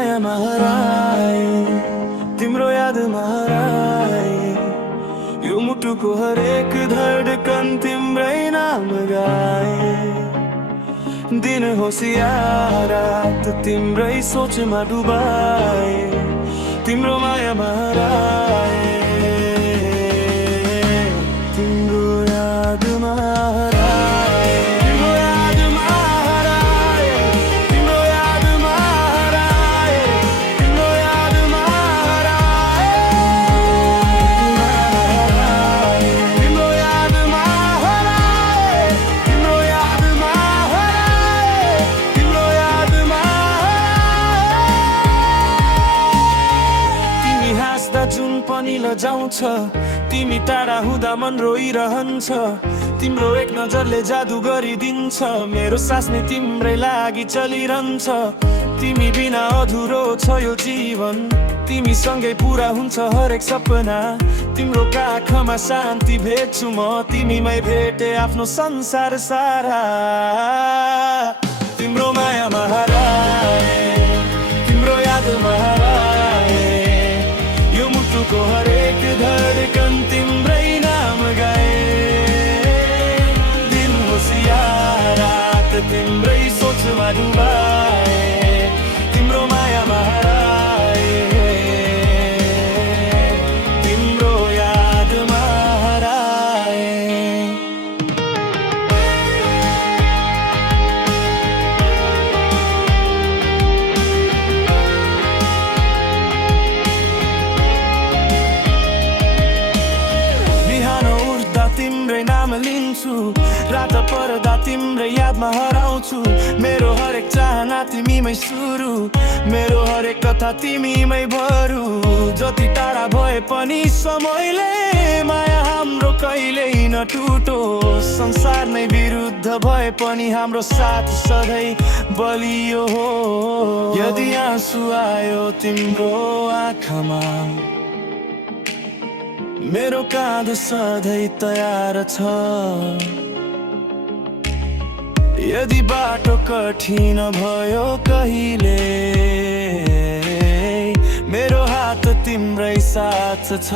मायामा हराए, तिम्रो यादमा हराए। यो मुटुको हरेक धडकन तिम्रै नाम गाए। दिन होस् या रात तिम्रै सोचमा डुबाए, तिम्रो मायामा हराए, तिम्रो यादमा हराए, तिम्रो यादमा हराए, तिम्रो यादमा हराए, तिम्रो यादमा हराए, तिम्रो यादमा हराए, तिम्रो यादमा हराए, तिम्रो यादमा हराए। तिमी हाँस्दा जुन पनि लजाउँछ, तिमी टाढा हुँदा मन रोइरहन्छ। तिम्रो एक नजरले जादु गरिदिन्छ, मेरो सास नै तिम्रै लागि चलिरहन्छ। तिमी बिना अधुरो छ यो जीवन, तिमी सँगै पुरा हुन्छ हरेक सपना। तिम्रो काखमा शान्ति भेट्छु म, तिमीमै भेटे आफ्नो संसार सारा। तिम्रो मायामा हराए, तिम्रो यादमा हराए। यो मुटुको हरेक धडकन तिम्रै नाम गाए। दिन होस् या रात तिम्रै सोचमा डुबाए, तिम्रो मायामा हराए, तिम्रो यादमा हराए। बिहान उठ्दा तिम्रै नाम लिन्छु, रात पर्दा तिम्रै यादमा हराउँछु। मेरो हरेक चाहना तिमीमै सुरु, मेरो हरेक कथा तिमीमै भरु। जति टाढा भए पनि समयले माया हाम्रो कहिल्यै नटुटोस्। संसार नै विरुद्ध भए पनि हाम्रो साथ सधैँ बलियो हो। यदि आँसु आयो तिम्रो आँखामा, मेरो काँध सधैँ तयार छ। यदि बाटो कठिन भयो कहिले, मेरो हात तिम्रै साथ छ।